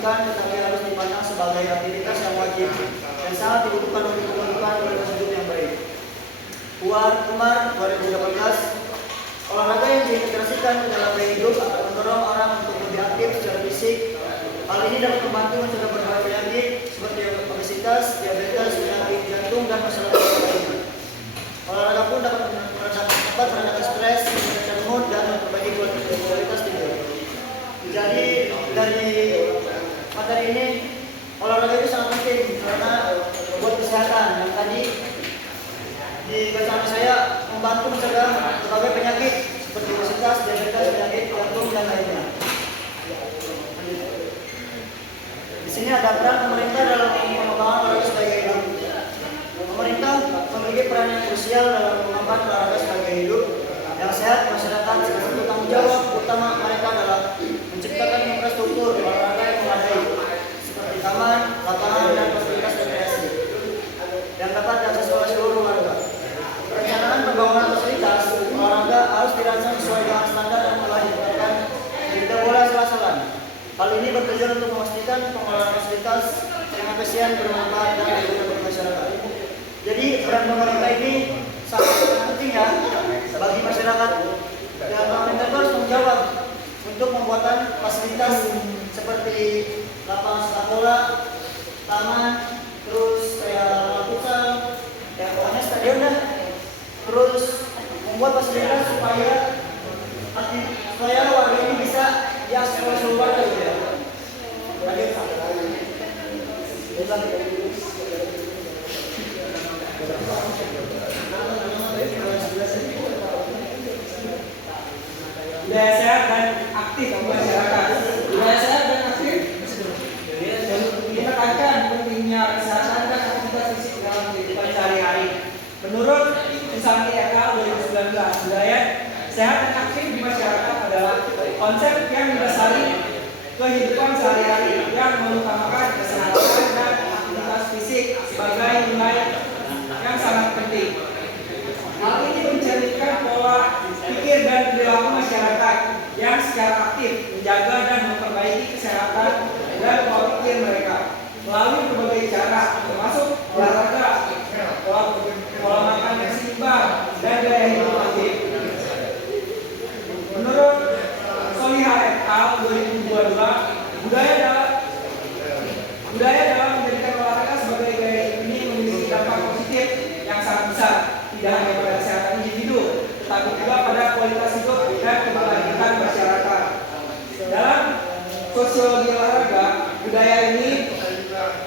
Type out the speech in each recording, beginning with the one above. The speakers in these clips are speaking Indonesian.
memastikan tetapi harus dipandang sebagai aktivitas yang wajib dan sangat dibutuhkan untuk pembentukan kualitas hidup yang baik. Umar 2018, olahraga yang diintegrasikan ke dalam gaya hidup akan mendorong orang untuk lebih aktif secara fisik. Hal ini dapat membantu mencegah berbagai penyakit seperti obesitas, diabetes, penyakit jantung, dan masalah lainnya. Olahraga pun dapat meredakan stres, meningkatkan mood, dan memperbaiki kualitas tidur. Jadi dari materi ini, olahraga itu sangat penting karena buat kesehatan. Yang tadi di bacaan saya membantu mencegah berbagai penyakit seperti obesitas, diabetes, penyakit jantung, dan lainnya. Di sini ada peran pemerintah dalam pengembangan olahraga sebagai hidup. Pemerintah memiliki peran yang krusial dalam mengembangkan olahraga sebagai hidup yang sehat. Masyarakat salah satu tanggung jawab utama mereka adalah menciptakan infrastruktur olahraga yang memadai seperti taman, lapangan, dan fasilitas rekreasi yang dapat diakses oleh seluruh warga. Perencanaan pembangunan fasilitas olahraga harus dirancang sesuai dengan standar yang telah ditetapkan, tidak boleh salah-salah. Hal ini bertujuan untuk memastikan pengelolaan fasilitas yang efisien, bermanfaat, dan digunakan bagi masyarakat. Jadi peran pemerintah ini sangat penting ya bagi masyarakat. Dan pemerintah harus menjawab untuk pembuatan fasilitas seperti lapangan sepak bola, taman, terus kayak futsal, ya pokoknya stadion dah. Terus membuat fasilitas supaya warga ini bisa diakses oleh seluruh warga gitu ya. Budaya sehat dan aktif masyarakat. Budaya sehat dan aktif ditekankan pentingnya kesehatan dan aktivitas fisik dalam kehidupan sehari-hari. Menurut Susanti Eka 2019, budaya sehat dan aktif di masyarakat adalah konsep yang mendasari kehidupan sehari-hari yang mengutamakan kesehatan dan aktivitas fisik sebagai nilai yang sangat penting. Hal ini mencerminkan pola pikir dan perilaku masyarakat yang secara aktif menjaga dan memperbaiki kesehatan dan pola pikir mereka melalui berbagai cara, termasuk olahraga, pola makan yang seimbang, dan gaya hidup aktif. Menurut Soliha et al. 2022, budaya dalam menjadikan olahraga sebagai gaya hidup ini memiliki dampak positif yang sangat besar, tidak hanya pada kesehatan individu, tetapi juga pada kualitas hidup dan keberlanjutan masyarakat. Dalam sosiologi olahraga, budaya ini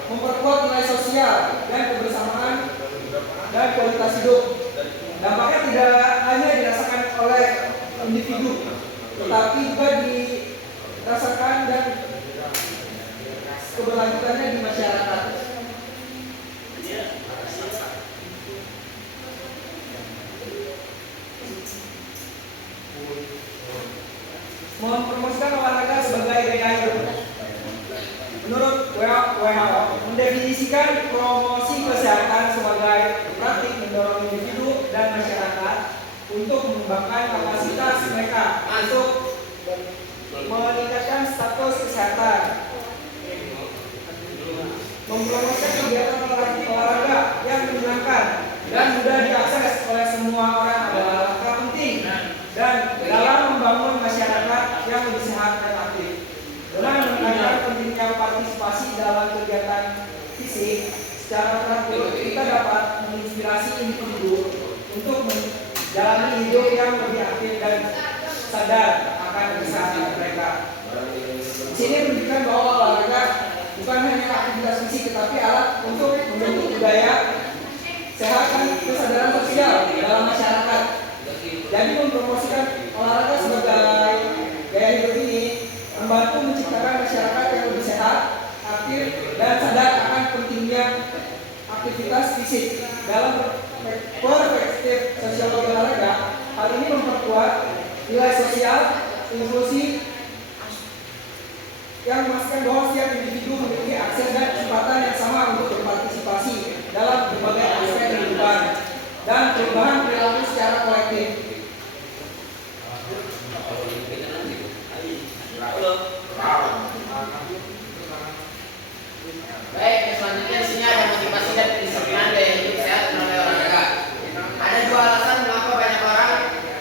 memperkuat nilai sosial dan kebersamaan dan kualitas hidup. Dampaknya tidak hanya dirasakan oleh individu, tetapi juga dirasakan dan keberlanjutannya di masyarakat. Mempromosikan olahraga sebagai gaya hidup. Menurut WHO, mendefinisikan promosi kesehatan sebagai praktik mendorong individu dan masyarakat untuk mengembangkan kapasitas mereka untuk meningkatkan status kesehatan. Mempromosikan kegiatan olahraga yang menyenangkan dan mudah diakses oleh semua orang adalah langkah penting dan dalam membangun masyarakat yang lebih sehat dan aktif. Dengan menekankan pentingnya partisipasi dalam kegiatan fisik secara teratur, kita dapat menginspirasi individu untuk menjalani hidup yang lebih aktif dan sadar akan kesehatan mereka. Di sini menunjukkan bahwa olahraga bukan hanya aktivitas fisik, tetapi alat untuk membentuk budaya sehat dan kesadaran sosial dalam masyarakat. Jadi mempromosikan olahraga sebagai gaya hidup ini membantu menciptakan masyarakat yang lebih sehat, aktif, dan sadar akan pentingnya aktivitas fisik. Dalam perspektif sosiologi olahraga, hal ini memperkuat nilai sosial, inklusi, yang memastikan bahwa setiap individu memiliki akses dan kesempatan yang sama untuk berpartisipasi dalam berbagai aspek kehidupan dan perubahan perilaku secara kolektif. Baik, yang selanjutnya di sini ada motivasi dan kedisiplinan gaya hidup sehat melalui olahraga. Ada dua alasan mengapa banyak orang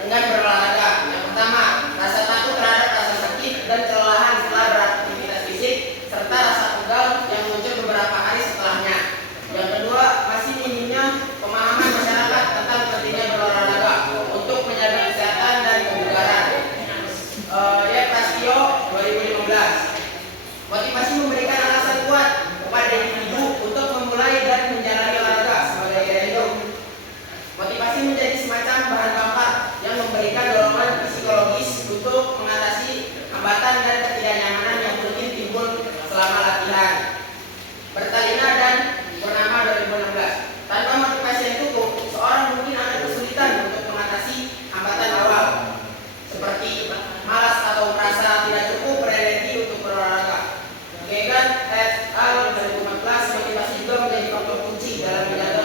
enggan berolahraga. Yang pertama, rasa takut terhadap rasa sakit dan kelelahan setelah beraktivitas fisik, serta rasa pegal yang muncul beberapa hari setelahnya. Yang kedua, masih minimnya pemahaman masyarakat tentang pentingnya berolahraga untuk menjaga kesehatan dan kebugaran. Ya, Prastio 2015. Motivasi memberikan alasan kuat kepada individu untuk memulai dan menjalani olahraga sebagai gaya hidup. Motivasi menjadi semacam bahan bakar yang memberikan dorongan psikologis untuk mengatasi hambatan dan ketidaknyamanan yang mungkin timbul selama latihan. Bertalina dan Purnama 2016. Tanpa motivasi yang cukup, seorang mungkin akan kesulitan untuk mengatasi hambatan awal, seperti malas atau merasa tidak cukup berenergi untuk berolahraga. Kegan et al. 2014, motivasi juga menjadi faktor kunci dalam menjaga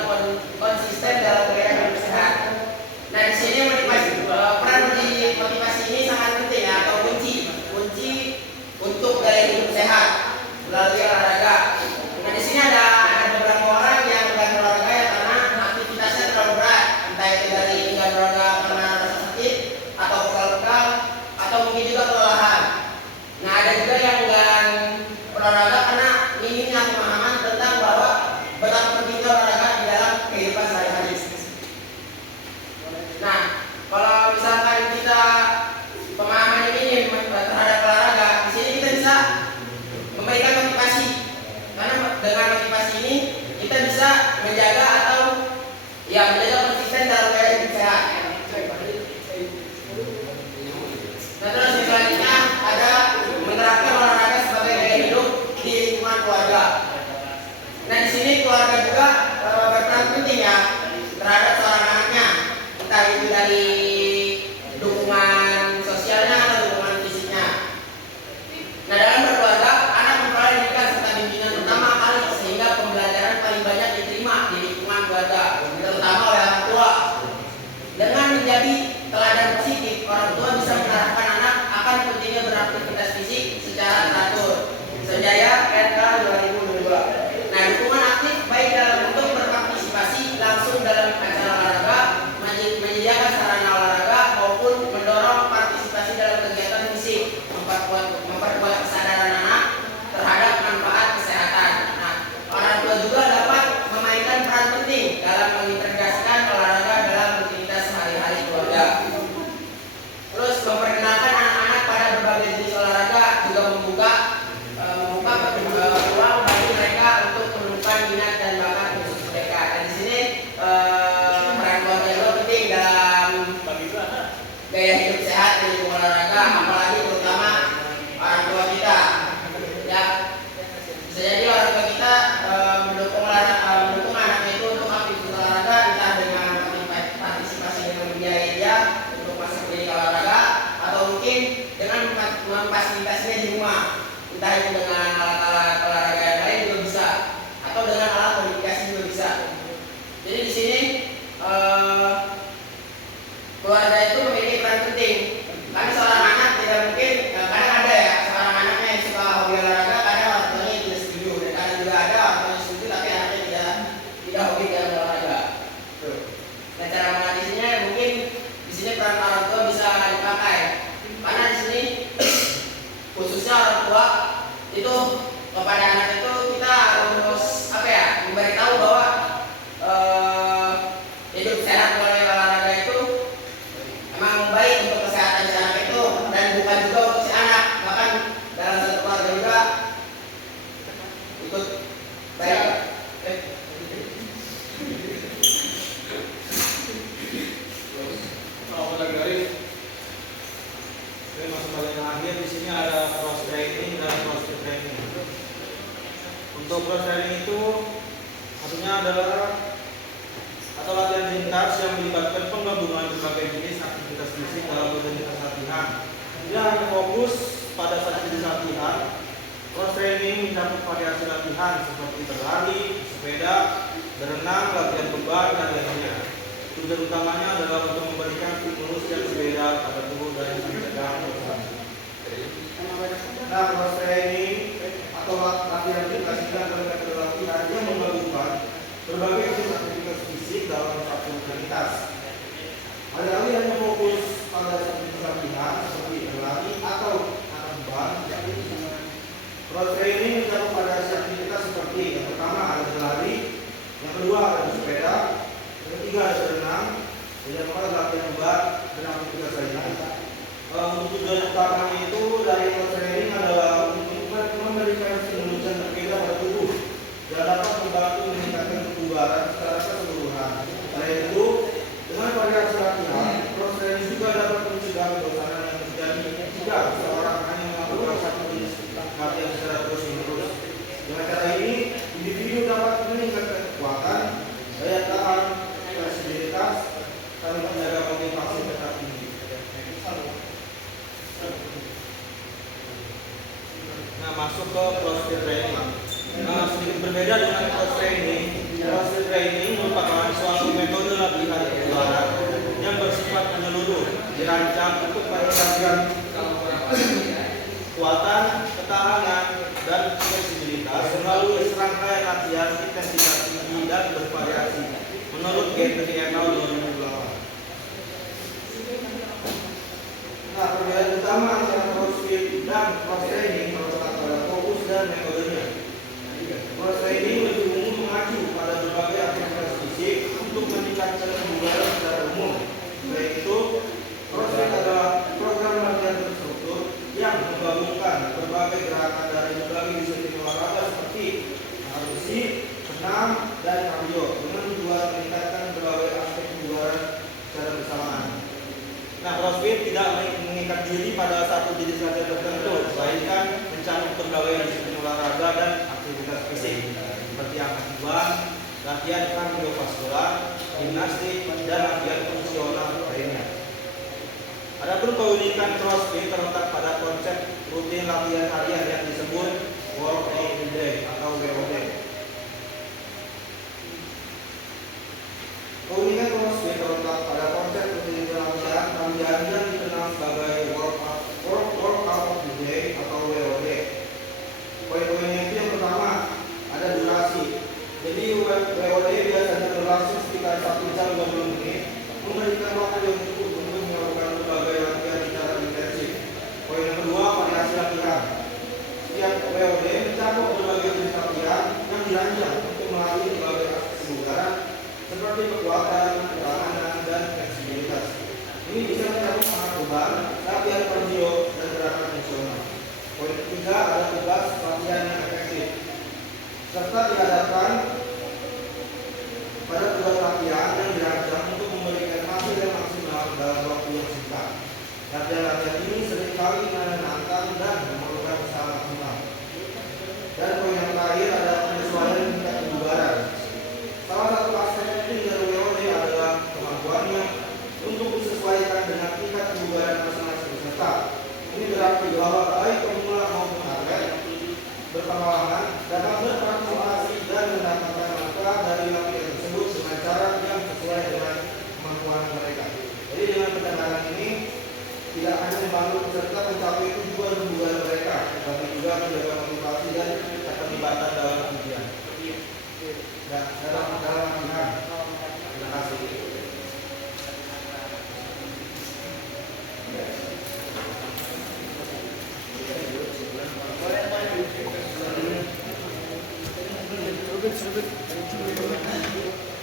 konsisten dalam gaya hidup sehat. Nah, di sini peran di motivasi ini sangat penting ya, atau kunci untuk gaya hidup sehat melalui olahraga. Nah, di sini ada beberapa orang yang enggan berolahraga ya karena aktivitasnya terlalu berat, entah itu dari enggan berolahraga karena rasa sakit atau pegal-pegal atau mungkin juga kelelahan. Nah, ada juga yang enggan berolahraga karena minimnya pemahaman tentang bahwa betapa pentingnya olahraga di dalam kehidupan sehari-hari. Nah, kalau misalkan kita pemahaman ini terhadap olahraga, di sini kita bisa memberikan motivasi. Karena dengan motivasi ini kita bisa menjaga atau menjaga konsisten dalam gaya hidup sehat. Nah, terus yang selanjutnya ada menerapkan olahraga sebagai gaya hidup di lingkungan keluarga. Nah, di sini keluarga juga berperan penting ya terhadap seorang anaknya, entah itu dari dukungan sosialnya atau dukungan fisiknya. Nah, dalam berkeluarga, anak memperoleh didikan serta bimbingan pertama kali sehingga pembelajaran paling banyak diterima di lingkungan keluarga, terutama oleh orang tua. Dengan menjadi teladan positif, orang tua bisa mengarahkan anak akan pentingnya beraktivitas fisik secara teratur. Senjaya RK 2022. Nah, dukungan aktif baik dalam bentuk berpartisipasi langsung dalam acara olahraga, menyediakan sarana olahraga maupun mendorong partisipasi dalam kegiatan fisik, memperkuat kesadaran anak terhadap manfaat kesehatan. Nah, orang tua juga dapat memainkan peran penting dalam mengintegrasikan olahraga dalam rutinitas sehari-hari keluarga. Terus memperkenalkan anak-anak pada berbagai jenis olahraga juga membuka peluang bagi mereka untuk menemukan minat dan bakat khusus mereka. Dan di sini peran keluarga juga penting dalam gaya hidup sehat di lingkungan olahraga, apalagi terutama orang tua kita. Ya, bisa jadi orang tua kita mendukung anaknya itu untuk aktivitas olahraga, entah dengan partisipasi dengan membiayai dia untuk masuk ke olahraga, atau mungkin dengan memfasilitasinya di rumah, entah itu dengan alat-alat olahraga yang lain juga bisa, atau dengan alat komunikasi juga bisa. Jadi di sini keluarga itu memiliki peran penting. Karena seorang anak tidak mungkin, kadang ada ya seorang anaknya yang suka hobi olahraga, kadang orang tuanya tidak setuju, dan kadang juga ada orang tuanya setuju tapi anaknya tidak hobi dalam olahraga. Nah, cara mengatasinya mungkin di sini peran orang tua bisa dipakai. Karena di sini khususnya orang tua itu kepada anak itu kita harus memberitahu bahwa hidup sehat melalui olahraga itu emang baik untuk kesehatan si anak itu, dan bukan juga untuk si anak, bahkan dalam satu keluarga juga ikut baik. Masuk bagian akhir, di sini ada cross training dan cross training. Untuk cross training itu maksudnya adalah atau latihan ringkas yang melibatkan penggabungan berbagai jenis aktivitas fisik dalam rutinitas latihan. Tidak hanya fokus pada satu jenis latihan. Cross training mencakup variasi latihan seperti berlari, sepeda, berenang, latihan beban, dan lainnya. Tujuan utamanya adalah untuk memberikan stimulus yang berbeda pada tubuh dan mencegah frustasi. Nah, cross training atau latihan ringkas ini menggunakan metode latihan yang menggabungkan berbagai jenis aktivitas fisik dalam satu rutinitas. Alih-alih hanya fokus pada satu latihan seperti berlari atau angkat beban, cross training mencakup pada aktivitas seperti yang pertama ada berlari, yang kedua ada bersepeda, yang ketiga ada berenang, dan yang keempat latihan beban dan aktivitas lainnya. Untuk tujuan utamanya itu dari cross training adalah untuk memberikan stimulus yang berbeda pada tubuh dan dapat membantu meningkatkan kebugaran secara keseluruhan. Selain itu, dengan variasi latihan, cross training juga dapat mencegah kebosanan yang terjadi jika seseorang hanya melakukan satu jenis latihan secara terus-menerus. Dengan cara ini, individu dapat meningkatkan kekuatan, daya tahan, fleksibilitas, serta menjaga motivasi tetap tinggi. Nah, masuk ke CrossFit training. Nah, sedikit berbeda dengan CrossFit training merupakan suatu metode latihan kebugaran yang bersifat menyeluruh, dirancang untuk meningkatkan kekuatan, ketahanan, dan fleksibilitas melalui serangkaian latihan intensitas tinggi dan bervariasi menurut GPI tahun 2008. Nah, perbedaan utama antara CrossFit dan cross training terletak pada fokus dan metodenya. Cross training lebih umum mengacu pada berbagai aktivitas fisik untuk meningkatkan kebugaran secara umum. Selain itu, CrossFit adalah program latihan terstruktur yang menggabungkan berbagai gerakan dari berbagai disiplin olahraga seperti angkat besi, senam, dan kardio dengan tujuan meningkatkan berbagai aspek kebugaran secara bersamaan. Nah, CrossFit tidak mengikat diri pada satu jenis latihan tertentu, melainkan mencakup berbagai disiplin olahraga dan aktivitas fisik seperti angkat beban, latihan kardiovaskular, gimnastik, dan latihan fungsional lainnya. Adapun keunikan CrossFit terletak pada konsep rutin latihan harian yang disebut workout a day atau WOD. Keunikan CrossFit terletak pada konsep rutin latihan harian yang dikenal sebagai workout of the day atau WOD. Poin-poinnya itu yang pertama ada durasi. Jadi WOD biasanya berlangsung sekitar 1 jam 20 menit, memberikan waktu yang cukup untuk melakukan berbagai latihan secara intensif. Poin yang kedua, variasi latihan. Setiap WOD mencakup berbagai jenis latihan yang dirancang untuk melalui berbagai aspek kebugaran seperti kekuatan, ketahanan, dan fleksibilitas. Ini bisa mencakup angkat beban, latihan kardio, dan gerakan fungsional. Poin ketiga adalah tugas latihan yang efektif, serta dihadapkan pada tugas latihan yang dirancang untuk memberikan hasil yang maksimal dalam waktu yang singkat. Latihan-latihan ini seringkali menenangkan dan memerlukan usaha maksimal. Dan poin yang terakhir adalah penyesuaian tingkat kebugaran. Salah satu aspek penting dari WOD adalah kemampuannya untuk disesuaikan dengan tingkat kebugaran masing-masing peserta. Ini berarti bahwa baik pemula maupun atlet berpengalaman dapat berpartisipasi dan mendapatkan manfaat dari latihan tersebut dengan cara yang sesuai dengan kemampuan mereka. Jadi dengan pendekatan ini tidak hanya membantu peserta mencapai tujuan kebugaran mereka, tapi juga menjaga motivasi dan keterlibatan dalam ujian. Dalam latihan. Terima kasih.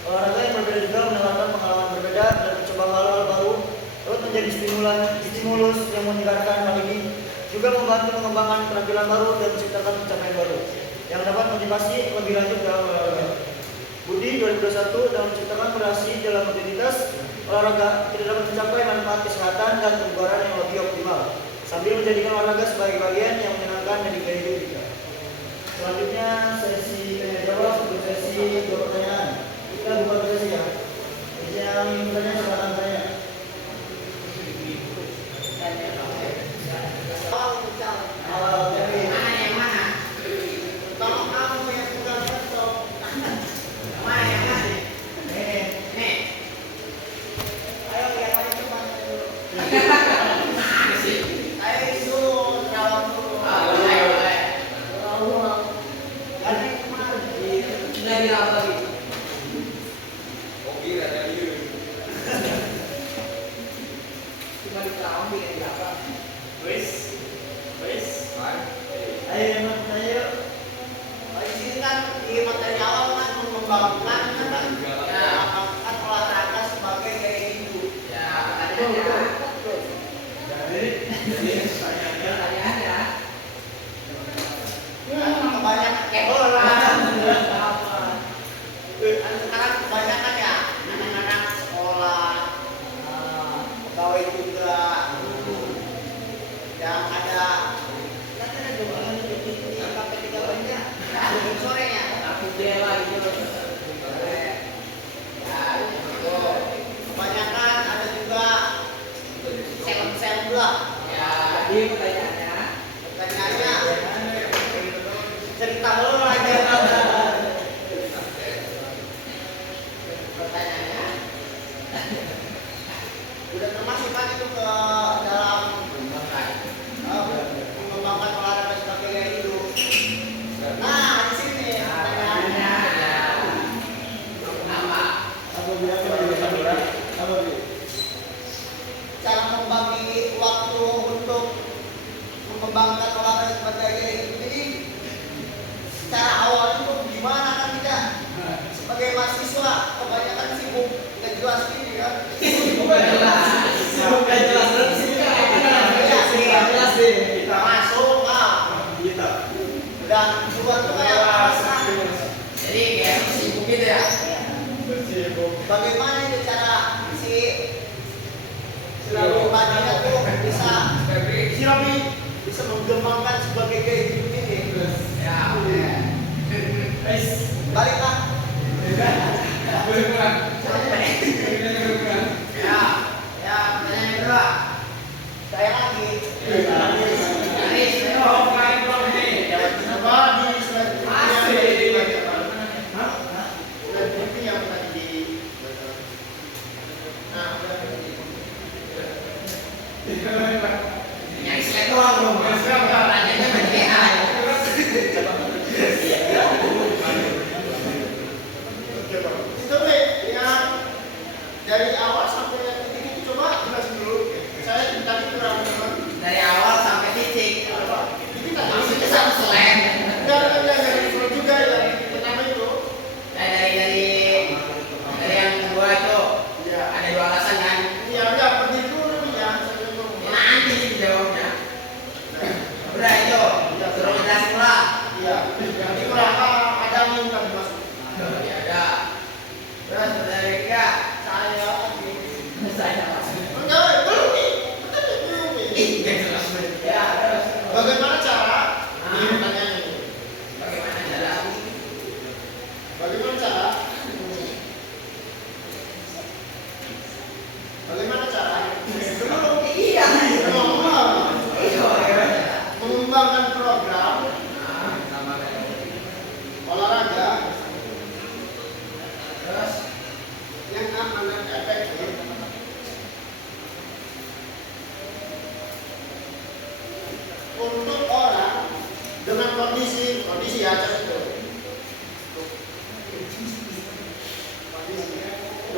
Olahraga yang berbeda juga menawarkan pengalaman berbeda dan mencoba hal-hal baru, terus menjadi stimulus yang meningkatkan. Hal ini juga membantu mengembangkan keterampilan baru dan menciptakan pencapaian baru yang dapat motivasi lebih lanjut dalam olahraga. Budi 2021 dalam menciptakan variasi dalam rutinitas olahraga tidak dapat mencapai manfaat kesehatan dan kebugaran yang lebih optimal, sambil menjadikan olahraga sebagai bagian yang menyenangkan dari gaya hidup kita. Selanjutnya sesi tanya jawab untuk sesi 2 pertanyaan. Kita buka sesi ya. Yang ingin bertanya silakan tanya. Ayo lagi apa lagi? Cuma ditambil ya apa? Ayo, ayo. Di sini kan di materi awal kan mengembangkan kan olahraga sebagai gaya hidup. Ya, Pertanyaannya, Kebanyakan kayak bola. Kan sekarang kebanyakan ya anak-anak sekolah, pegawai juga, yang ada sampai 3 banyak sorenya. aku bela itu. Ya, itu. Kebanyakan ada juga seleb-seleb lah. Ya, jadi pertanyaannya, Pertanyaannya cerita lo aja. Pertanyaannya udah termasuk kan itu ke dalam mengembangkan olahraga sebagai gaya hidup. Nah, di sini pertanyaannya cara membagi waktu untuk mengembangkan olahraga sebagai gaya hidup ini secara awal itu gimana kan tidak sebagai mahasiswa kebanyakan sibuk nggak jelas ini kan kita masuk udah keluar tuh kayak pasrah. jadi kayak sibuk gitu ya. Bagaimana itu cara si pribadinya tuh bisa si Robi bisa mengembangkan sebagai gaya hidup ini. Ya, oke. Balik Pak. Ya, ya, pertanyaan kedua. Saya lagi. Aris, ayo. Apa di slide yang tadi di nah Nyari slide doang dong. Pertanyaannya pakai AI. itu yang dari awal sampai titik itu coba jelasin dulu. Saya tadi kurang Dari awal sampai titik. ini kan Maksudnya satu slide. enggak dari dulu juga yang pertama itu. Dari yang kedua itu Iya. ada 2 alasan kan? Iya, udah pergi dulu ya. Saya ngomong. Ya, nanti dijawabnya. Udah itu, suruh jelasin pula. Iya. Jadi kurang ada minta dimasuk. Ya ada. Terus dari ketiga, Saya lagi. saya masuk. Enggak, belum nih. Betul belum nih. Nggak jelas bener. Ya terus. Bagaimana cara? Ini pertanyaan ini. Bagaimana cara? Bagaimana cara? Bagaimana cara? Dulu. Iya. Mengembangkan program olahraga Terus yang aman dan efektif untuk orang dengan kondisi ya itu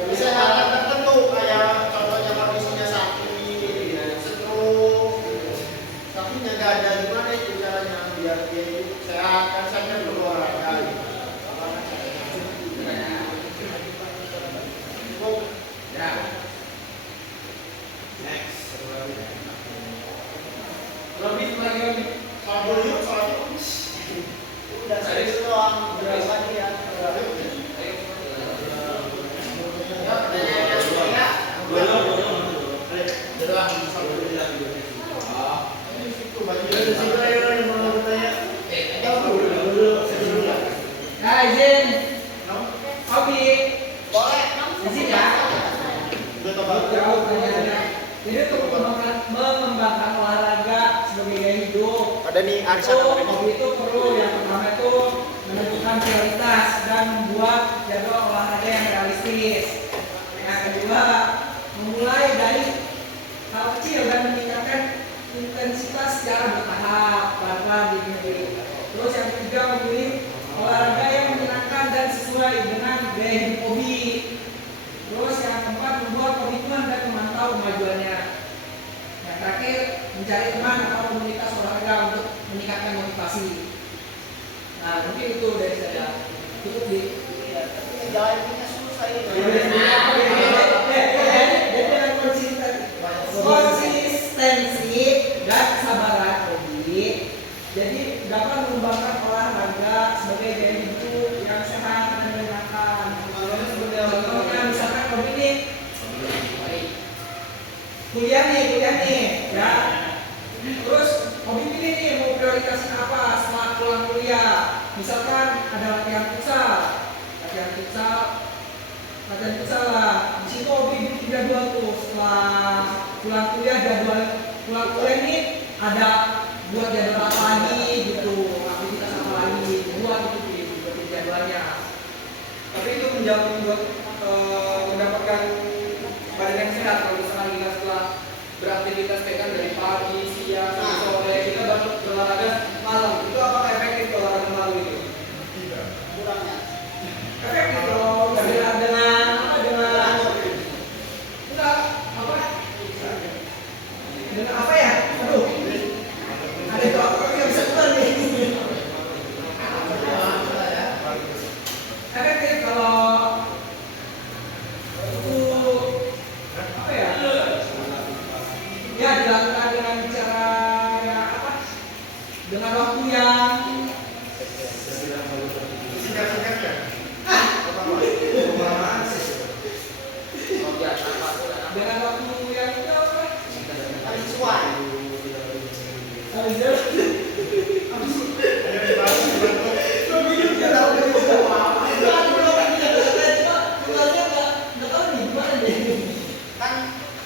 kesehatan tertentu kayak contohnya kondisinya sakit, stroke, tapi nggak ada gimana itu caranya biar dia sehat kan saya perlu olahraga. ya. Next, satu lagi. Robin lagi Robin. Soal dulu yuk, soalnya udah saya doang, udah lagi ya. Ya, pertanyaan yang ketiga. Kedua. Oh. Itu baju dari situ ayo yang mau bertanya. Nah, izin. Obi, Boleh. izin ya. Udah tobat. Jawab pertanyaannya. Jadi untuk mengembangkan olahraga sebagai gaya hidup, Ada nih itu perlu yang pertama itu menentukan prioritas dan membuat jadwal olahraga yang realistis. Yang kedua, memulai dari hal kecil dan meningkatkan intensitas secara bertahap, pelan-pelan diri. Terus yang ketiga, memilih olahraga yang menyenangkan dan sesuai itu dari saya. Cukup di. Iya, tapi yang jalannya susah itu. Dengan konsistensi dan kesabaran hobi, jadi dapat mengembangkan olahraga sebagai gaya hidup yang sehat dan menyenangkan. Contohnya misalkan hobi nih, kuliah nih, ya. Terus hobi pilih nih mau prioritasin apa setelah pulang kuliah. Misalkan ada latihan futsal lah. Di situ hobi bikin jadwal tuh setelah pulang kuliah nih ada buat jadwal apa lagi gitu, aktivitas apa lagi buat itu buat jadwalnya. Tapi itu menjamin buat mendapatkan badan yang sehat. Kalau misalkan kita setelah beraktivitas kayak kan dari pagi, siang, sampai sore kita baru berolahraga malam, itu apakah efektif olahraga malam itu? Kurangnya. Efektif kalau dengan apa ya? Aduh, ada itu apa yang bisa keluar nih? Efektif kalau itu apa ya? Ya dilakukan dengan cara yang apa? Dengan waktu yang dengan waktu yang itu apa? Paling sesuai. Kan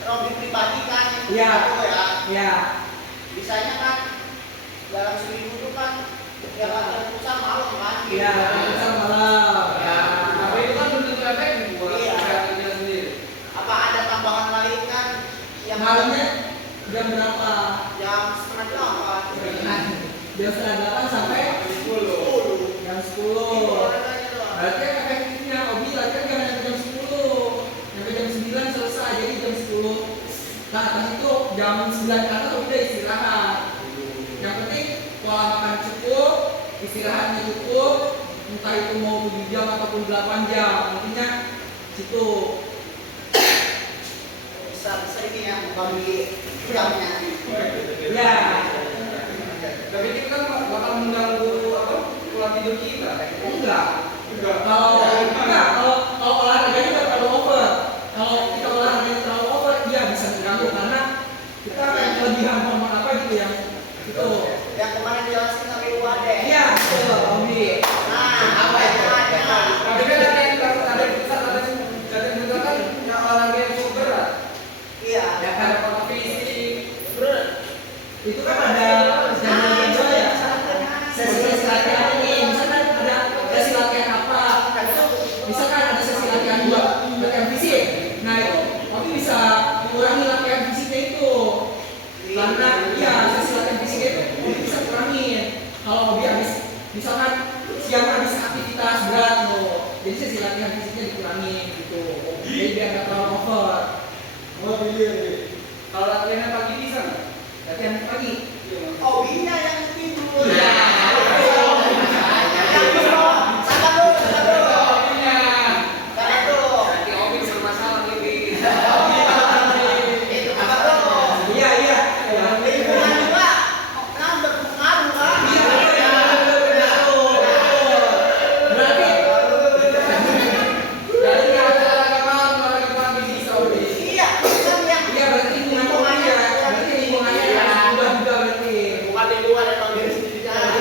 Robby pribadi kan Iya. itu ya. Ya, Bisanya kan dalam seminggu itu kan yang latihan futsal malam kan. ya, kita malam. Ya, Tapi itu kan belum tentu efektif buat Iya. kesehatan kita sendiri. Apa ada tambahan lain kan yang malamnya jam berapa? jam 7:30. Jam 7:30 sampai jam 10. Berarti kan efektifnya hobi latihan jangan sampai jam 10. Sampai jam 9 selesai, jadi jam 10. Nah, atas itu jam 9 ke atas udah istirahat. Yang penting pola makan cukup, istirahatnya cukup, entah itu mau 7 jam ataupun 8 jam. Intinya situ. Bisa ini ya bagi jamnya. Ya. Tapi itu kan bakal mengganggu apa? Pola tidur kita. Enggak. Kalau olahraganya nggak terlalu over. Kalau kita olahraganya terlalu over, iya bisa mengganggu karena kita akan kelebihan hormon apa gitu yang itu. Yang kemarin dijelasin sama Ibu Ade. Iya, betul, hobi. Nah, apa yang ada? Tapi kan ada futsal kan yang olahraga yang cukup berat. Iya. Ya kan ada pola fisik. Itu kan ada jadwal ya. Sesi latihan ini, misalkan ada sesi latihan apa? Misalkan ada sesi latihan buat latihan fisik. Nah itu hobi bisa mengurangi latihan fisiknya itu. Karena ya sesi latihan fisiknya itu hobi bisa kurangin. Kalau hobi habis misalkan siang habis aktivitas berat loh, jadi sesi latihan fisiknya dikurangin gitu. Jadi biar nggak terlalu over. Kalau latihannya pagi bisa nggak? Latihan pagi. Hobinya yang tidur. Iya. Sabar dulu. Karena tuh. Nanti Obi bermasalah ini. Itu apa tuh? Iya. Lingkungan juga kan berpengaruh kan? Iya, betul. Berarti Jadi ada olahraga malam, olahraga pagi bisa Obi. Iya, kan yang iya berarti lingkungan hobi ya. Berarti lingkungannya harus berubah juga berarti. bukan lingkungan yang diri sendiri.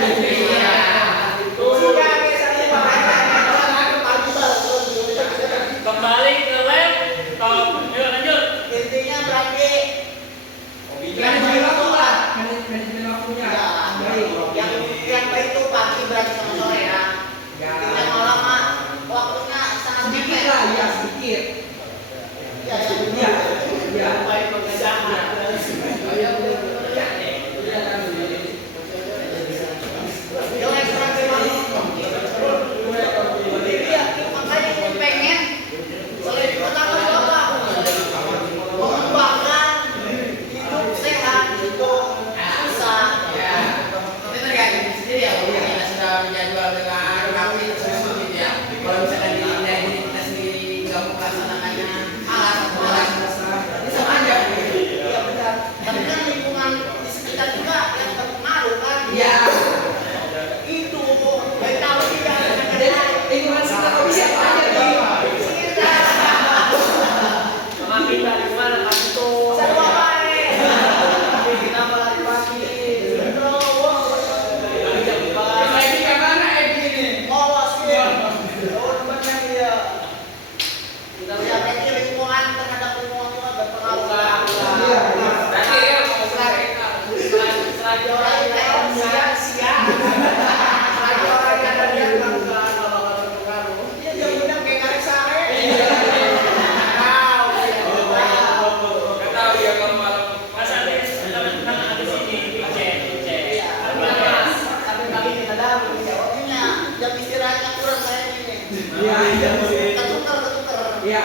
banyak kurang saya ini. Iya, iya. Kita tukar. Iya.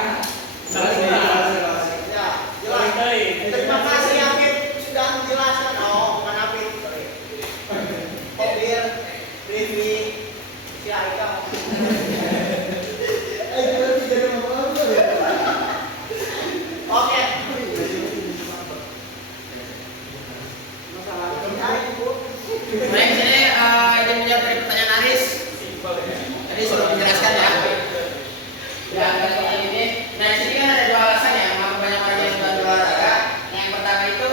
Ya, jelas. Terima kasih Apit sudah menjelaskan. Oh, bukan Apit. Mobil, Rivi, si Aika. Oke. Baik, sini izin menjawab dari pertanyaan Aris. Tadi sudah menjelaskan ya. Ya, dari ini. Nah, di sini kan ada dua alasan ya, mengapa banyak orang yang suka berolahraga. Yang pertama itu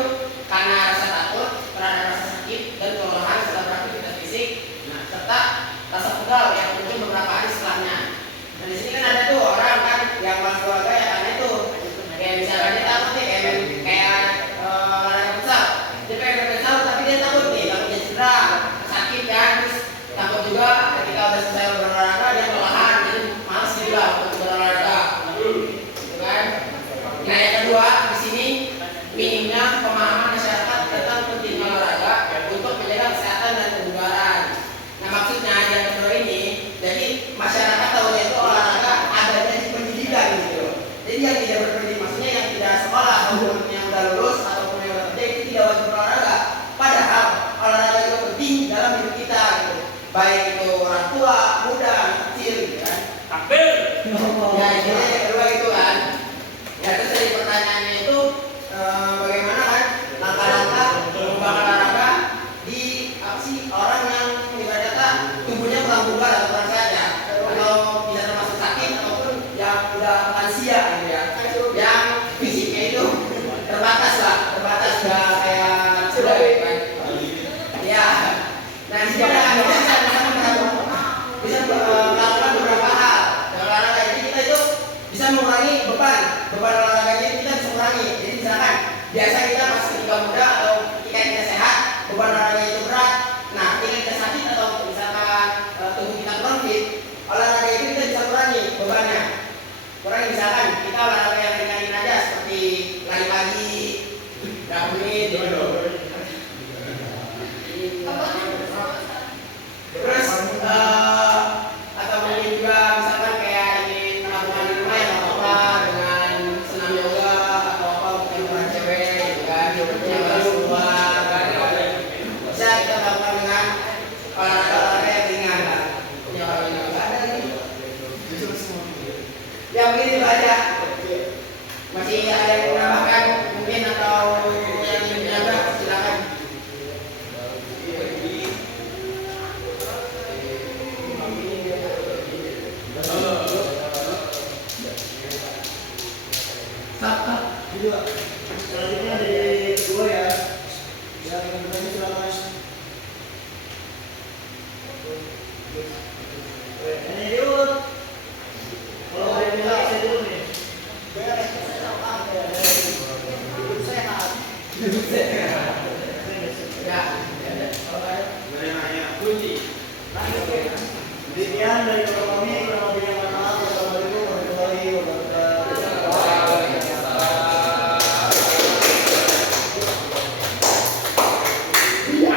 karena rasa takut terhadap rasa sakit dan kelelahan setelah beraktivitas fisik, serta rasa pegal yang muncul beberapa hari setelahnya. Nah, di sini kan ada tuh orang kan yang malas olahraga ya karena itu. Kayak misalnya dia takut nih kayak olahraga futsal. Dia pengen futsal tapi dia takut nih, takut dia cedera, sakit kan, terus takut juga ketika udah selesai berolahraga dia kelelahan, jadi malas gitu lah untuk berolahraga. Gitu kan? Nah, yang kedua di sini minimnya pemahaman masyarakat tentang pentingnya olahraga untuk menjaga kesehatan dan kebugaran. Nah, maksudnya yang kedua ini, jadi masyarakat tahunya itu olahraga adanya di pendidikan gitu. Jadi yang tidak berpendidikan, maksudnya yang tidak sekolah maupun yang udah lulus ataupun yang udah kerja itu tidak wajib berolahraga. Padahal olahraga itu penting dalam hidup kita gitu. Baik itu orang tua, muda, anak kecil gitu kan. Ya, intinya yang kedua itu kan. Ya, terus dari pertanyaannya itu bagaimana kan langkah-langkah mengembangkan olahraga di orang yang ibarat kata tubuhnya kurang bugar atau kurang sehat ya, atau bisa termasuk sakit ataupun yang udah lansia gitu ya, yang fisiknya itu terbatas nggak kayak sudah gitu kan. Ya, nah di sini ada bisa melakukan beberapa hal dengan olahraga. Jadi kita itu bisa mengurangi beban olahraga, jadi kita bisa mengurangi. Jadi misalkan biasa kita pas ketika muda atau ketika kita sehat beban olahraga itu berat. Nah, ketika kita sakit atau misalkan tubuh kita kurang fit, olahraga itu kita bisa kurangi bebannya. Kurangi misalkan kita olahraga yang ringan aja seperti lari pagi, berapa menit gitu. Terus atau mungkin juga misalkan kayak ingin melakukan di rumah yang apa dengan senam yoga atau apa mungkin orang cewek gitu kan yang harus keluar kan, bisa kita lakukan dengan olahraga yang ringan lah. Ya kalau yang nggak ada ini ya mungkin itu aja. Masih ada yang mau menambahkan mungkin atau yang ingin menambah silakan. Selanjutnya dari kedua ya. Yang bertanya silakan. Ini Diut. Kalau ada yang bilang saya dulu nih. Demikian dari kami, kurang lebih yang maaf. Wassalamualaikum warahmatullahi wabarakatuh. Iya.